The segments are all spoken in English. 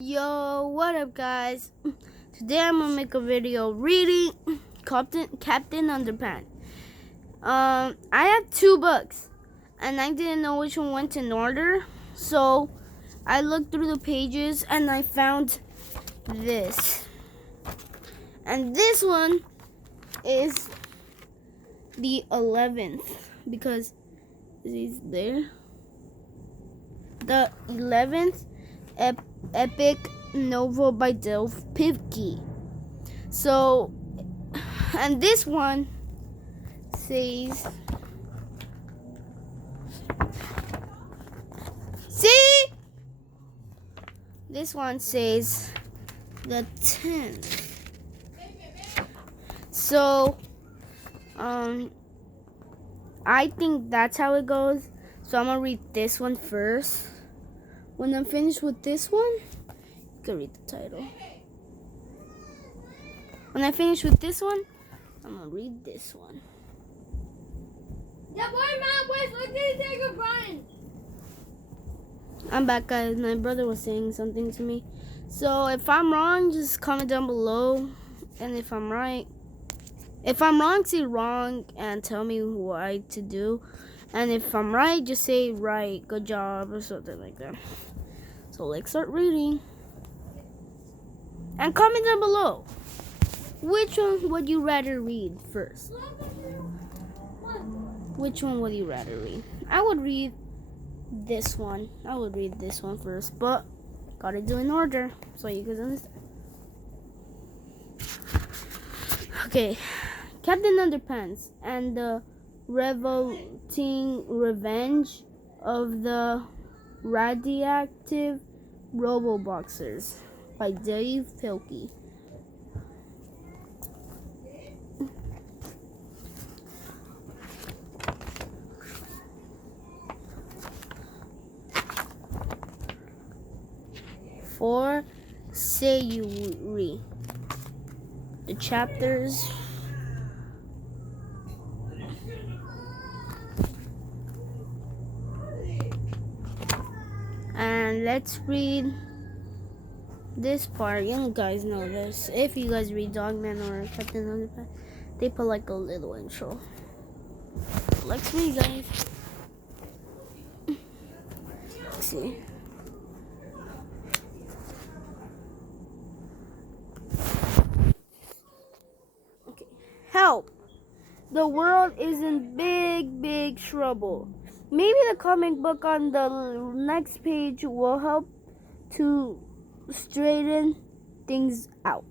Yo, what up, guys? Today I'm gonna make a video reading Captain Underpants. I have two books, and I didn't know which one went in order, so I looked through the pages and I found this. And this one is the 11th because he's there. The 11th epic novel by Delph Pivkey. So, and this one says, see? This one says the 10th. So, I think that's how it goes. So I'm gonna read this one first. When I'm finished with this one, you can read the title. When I finish with this one, I'm gonna read this one. Yeah, boy, Mom, wait, look at take a Brian. I'm back, guys. My brother was saying something to me. So if I'm wrong, just comment down below. And if I'm right, if I'm wrong, say wrong and tell me what to do. And if I'm right, just say right, good job, or something like that. So let's start reading. And comment down below. Which one would you rather read first? Which one would you rather read? I would read this one. I would read this one first, but gotta do in order so you guys understand. Okay, Captain Underpants and the Revolting Revenge of the Radioactive Roboboxers by Dave Pilkey. For Sayuri. The chapters. And let's read this part. You guys know this. If you guys read Dogman or Captain Underpants, they put like a little intro. Let's read, guys. Let's see. Okay. Help! The world is in big trouble. Maybe the comic book on the next page will help to straighten things out.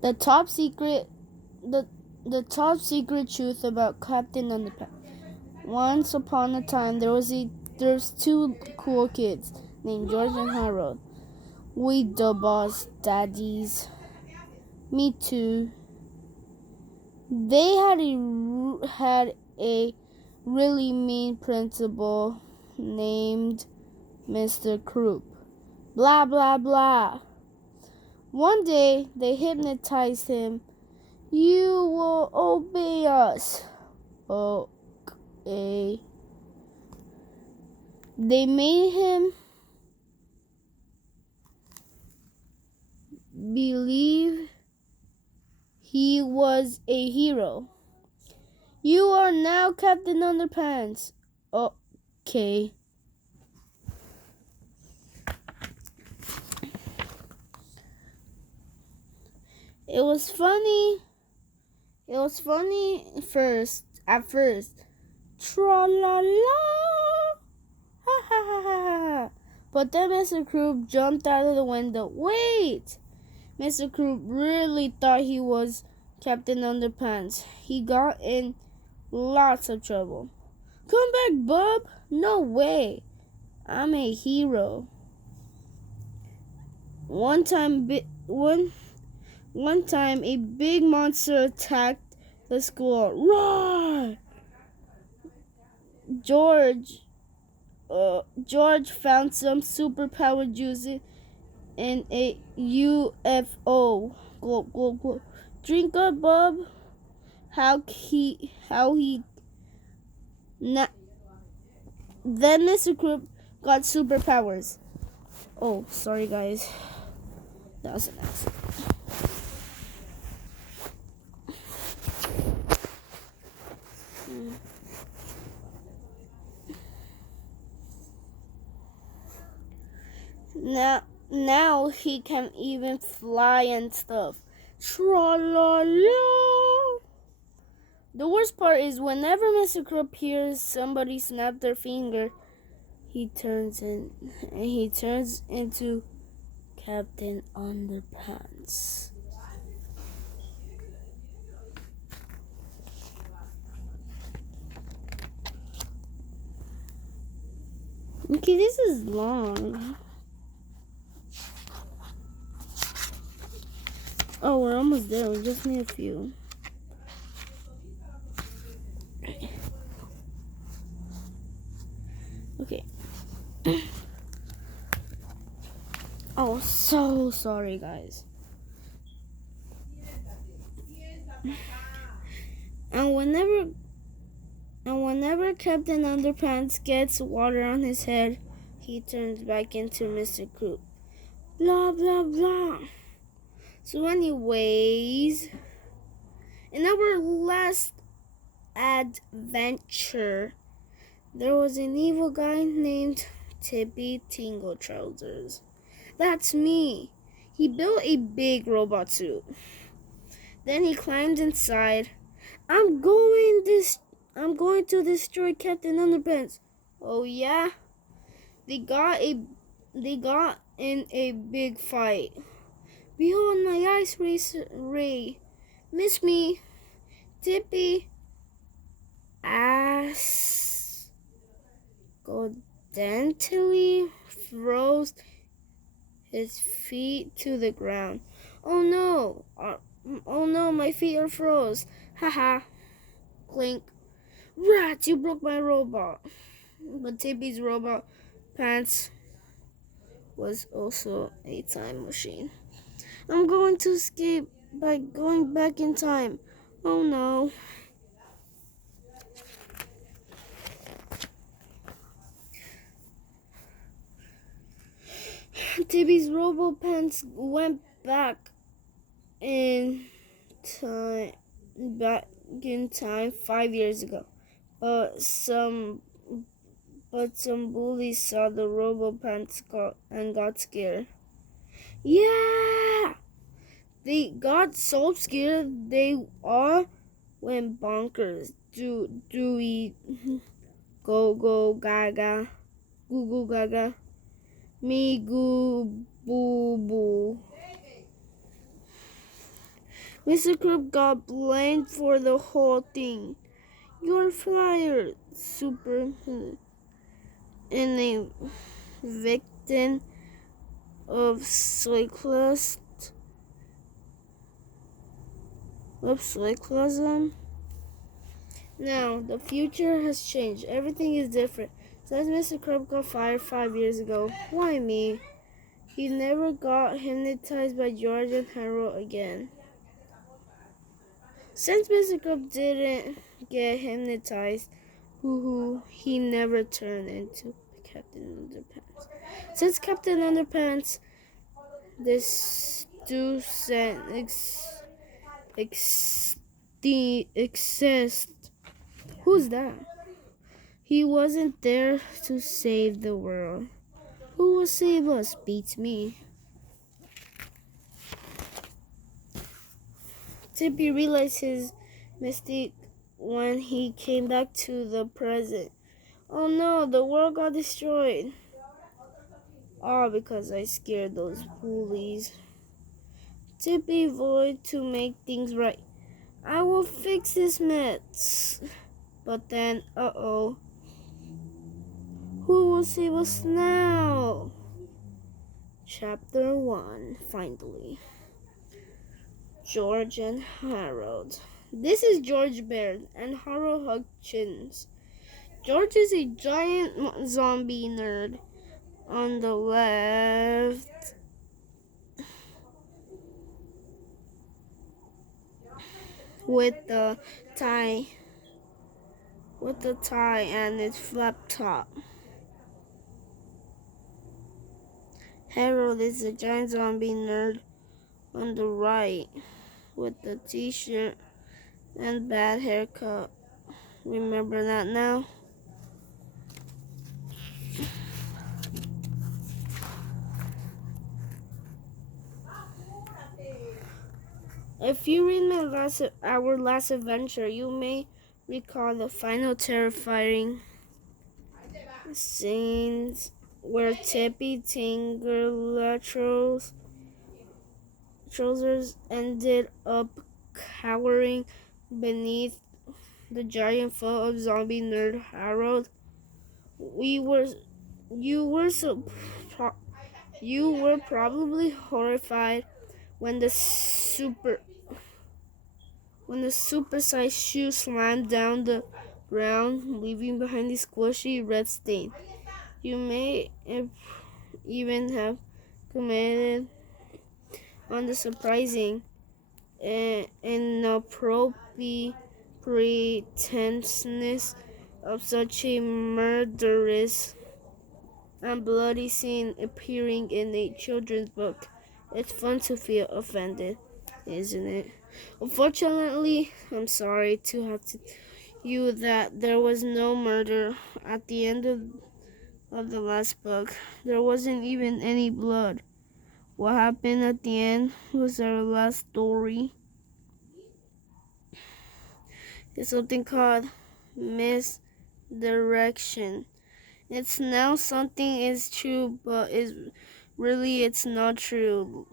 The top secret truth about Captain Underpants. Once upon a time there's two cool kids named George and Harold. We the boss daddies. Me too. They had a really mean principal named Mr. Croup. Blah blah blah. One day they hypnotized him. You will obey us. Okay. They made him believe he was a hero. You are now Captain Underpants. Okay. It was funny at first. Tra la la. Ha ha ha ha. But then Mr. Croup jumped out of the window. Wait! Mr. Croup really thought he was Captain Underpants. He got in lots of trouble. Come back, bub. No way. I'm a hero. One time a big monster attacked the school. Roar! George found some superpower juice in a UFO. Glop, glop, glop. Drink up, bub. how he not. Then Mr. Croop got superpowers. Oh, sorry guys, that was an accident. Now he can even fly and stuff. Tra-la-la. The worst part is whenever Mr. Croop hears somebody snap their finger, he turns into Captain Underpants. Okay, this is long. Oh, we're almost there. We just need a few. Okay. Oh, so sorry, guys. And whenever Captain Underpants gets water on his head, he turns back into Mr. Croop. Blah, blah, blah. So anyways, in our last adventure, there was an evil guy named Tippy Tingle Trousers. That's me. He built a big robot suit. Then he climbed inside. I'm going to destroy Captain Underpants. Oh yeah? They got in a big fight. Behold my ice ray. Miss me. Tippy accidentally froze his feet to the ground. Oh no! Oh no, my feet are froze. Haha. Clink. Rats, you broke my robot. But Tippy's robot pants was also a time machine. I'm going to escape by going back in time. Oh no. Tippy's robot pants went back in time 5 years ago. But some bullies saw the robo pants and got scared. Yeah! They got so scared they all went bonkers. Do we go gaga, goo gaga, me goo boo boo. Mr. Croop got blamed for the whole thing. You're fired, super and a victim of cyclism. Now, the future has changed. Everything is different. Since Mr. Croop got fired 5 years ago, why me? He never got hypnotized by George and Harold again. Since Mr. Croop didn't get hypnotized, he never turned into Captain Underpants. Since Captain Underpants, this exist. Who's that? He wasn't there to save the world. Who will save us? Beats me. Tippy realized his mistake when he came back to the present. Oh no, the world got destroyed. All because I scared those bullies. Tippy vowed to make things right. I will fix this mess. But then, uh-oh. Who will save us now? Chapter 1, finally. George and Harold. This is George Bear and Harold Hutchins. George is a giant zombie nerd. On the left, with the tie and its flap top. Harold is a giant zombie nerd on the right with the t-shirt and bad haircut. Remember that now? If you read our last adventure, you may recall the final terrifying scenes where Tippy trousers ended up cowering beneath the giant foot of zombie nerd Harold. We were, you were you were probably horrified when the supersized shoe slammed down the ground, leaving behind a squishy red stain. You may even have commented on the surprising and inappropriate pretenseness of such a murderous and bloody scene appearing in a children's book. It's fun to feel offended, isn't it? Unfortunately, I'm sorry to have to you that there was no murder at the end of the last book. There wasn't even any blood. What happened at the end was our last story. It's something called misdirection. It's now something is true, but it's not true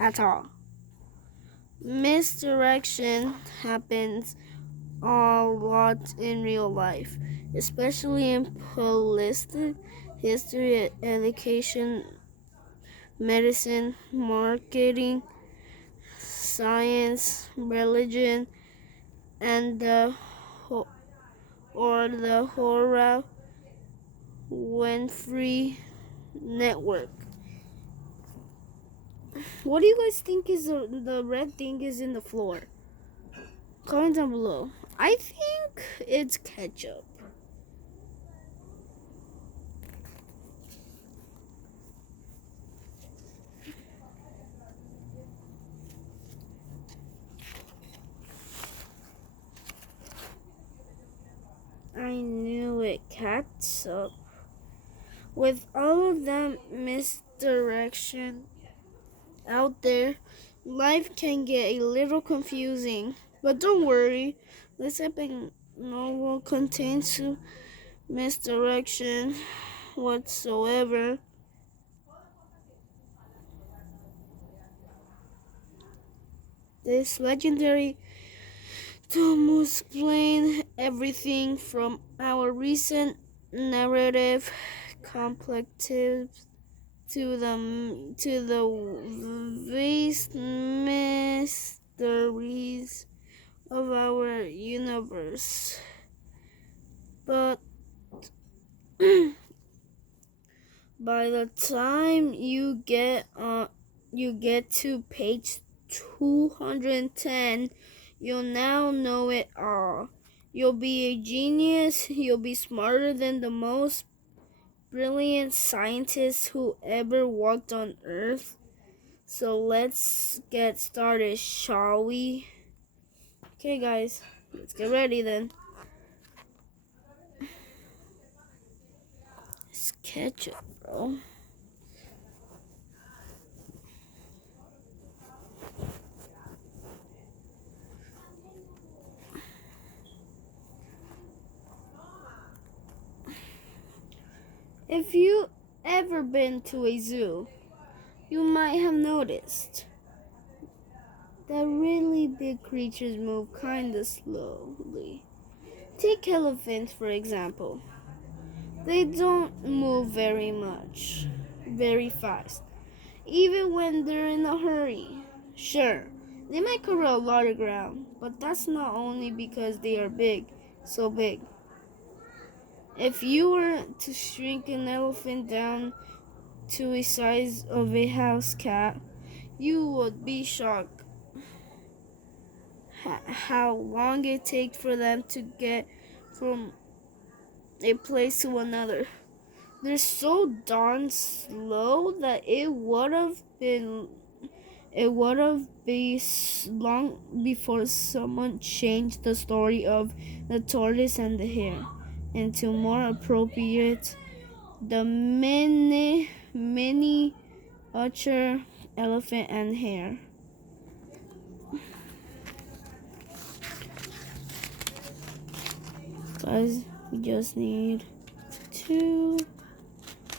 at all. Misdirection happens a lot in real life, especially in politics, history, education, medicine, marketing, science, religion, and the Oprah Winfrey Network. What do you guys think is the red thing is in the floor? Comment down below. I think it's ketchup. I knew it, ketchup. With all of that misdirection out there, life can get a little confusing. But don't worry, this epic novel contains misdirection whatsoever. This legendary tome explains everything from our recent narrative complexities to the vast mysteries of our universe. But by the time you get to page 210, you'll now know it all. You'll be a genius. You'll be smarter than the most brilliant scientists who ever walked on Earth. So let's get started, shall we? Okay, guys, let's get ready then. It's ketchup, bro. If you ever been to a zoo, you might have noticed that really big creatures move kinda slowly. Take elephants, for example. They don't move very fast, even when they're in a hurry. Sure, they might cover a lot of ground, but that's not only because they are so big. If you were to shrink an elephant down to the size of a house cat, You would be shocked how long it takes for them to get from a place to another. They're so darn slow that it would have been long before someone changed the story of the tortoise and the hare into more appropriate the miniature elephant and hare. Guys, we just need to.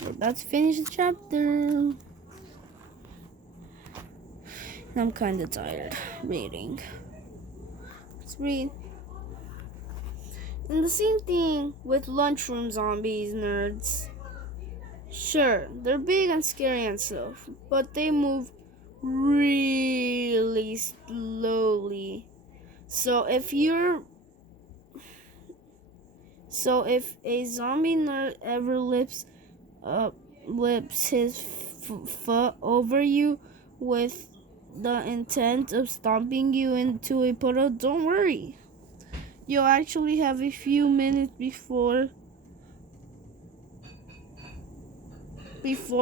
We're about to finish the chapter. I'm kind of tired reading. Let's read. And the same thing with lunchroom zombies, nerds. Sure, they're big and scary and stuff, but they move really slowly. So if a zombie nerd ever lifts his foot over you with the intent of stomping you into a puddle, don't worry. You'll actually have a few minutes before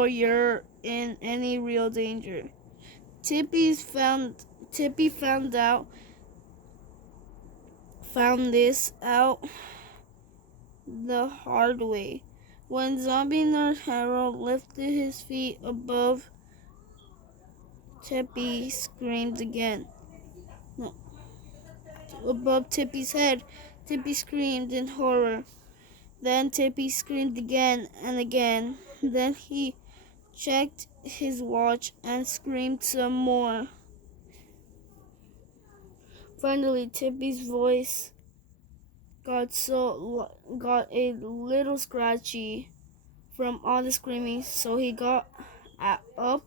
you're in any real danger. Tippy found this out the hard way. When Zombie Nerd Harold lifted his feet above Tippy screamed again. No, above Tippy's head. Tippy screamed in horror. Then Tippy screamed again and again. Then he checked his watch and screamed some more. Finally, Tippy's voice got a little scratchy from all the screaming, so he got up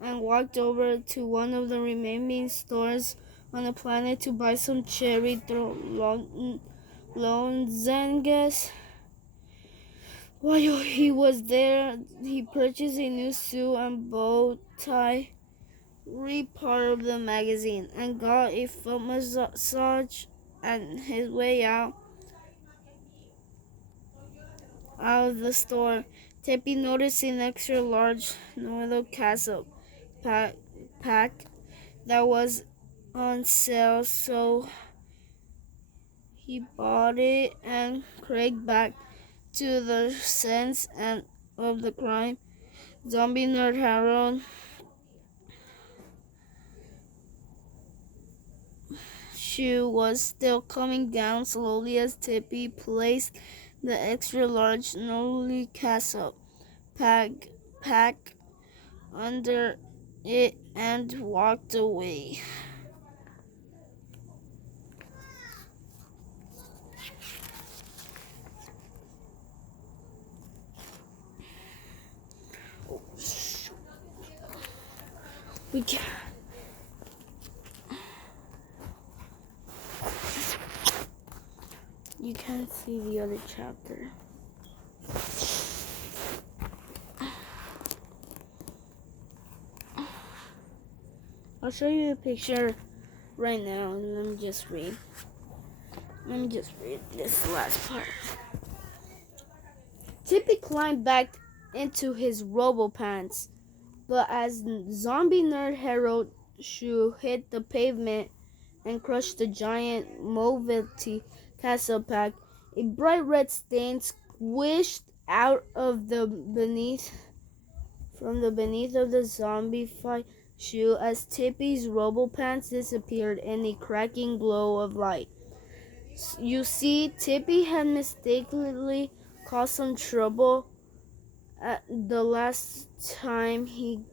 and walked over to one of the remaining stores on the planet to buy some cherry lozenges. While he was there, he purchased a new suit and bow tie, read part of the magazine, and got a foot massage. And his way out of the store, Tippy noticed an extra large Noelo castle pack that was on sale, so he bought it. And Craig, back to the sense and of the crime, Zombie Nerd Harold shoe was still coming down slowly as Tippy placed the extra large Noli Castle pack under it and walked away. We can. You can't see the other chapter. I'll show you a picture right now, and let me just read this last part. Tippy climbed back into his robo pants, but as Zombie Nerd Harold shoe hit the pavement and crushed the giant mobility castle pack, a bright red stain squished out of the beneath of the zombified shoe as Tippy's robo pants disappeared in a cracking glow of light. You see, Tippy had mistakenly caused some trouble at the last time he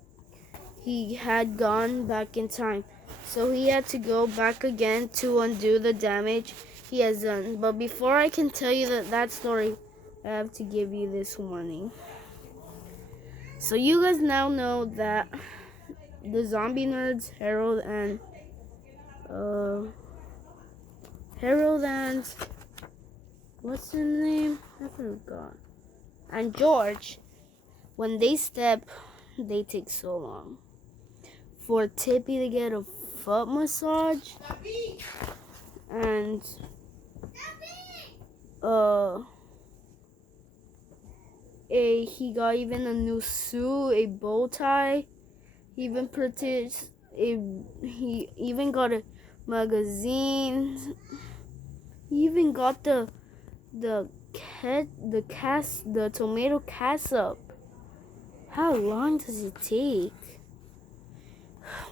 had gone back in time, so he had to go back again to undo the damage he has done. But before I can tell you that story, I have to give you this warning. So you guys now know that the zombie nerds, Harold and what's his name? I forgot. And George, when they step, they take so long. for Tippy to get a foot massage, and he got even a new suit, a bow tie. He even got a magazine. He even got the tomato ketchup. How long does it take?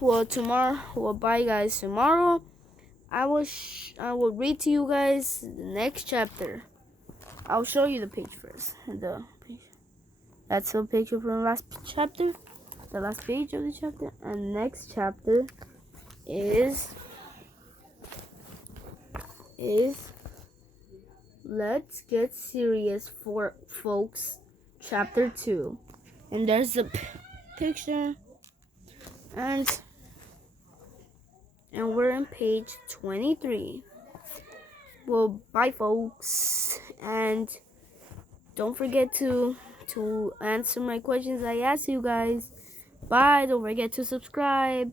Well, tomorrow. Well, bye guys. Tomorrow, I will read to you guys the next chapter. I'll show you the page first. That's a picture from the last chapter. The last page of the chapter. And next chapter is Let's Get Serious for Folks, Chapter 2. And there's a picture. And we're on page 23. Well, bye folks. And don't forget to answer my questions I asked you guys. Bye. Don't forget to subscribe.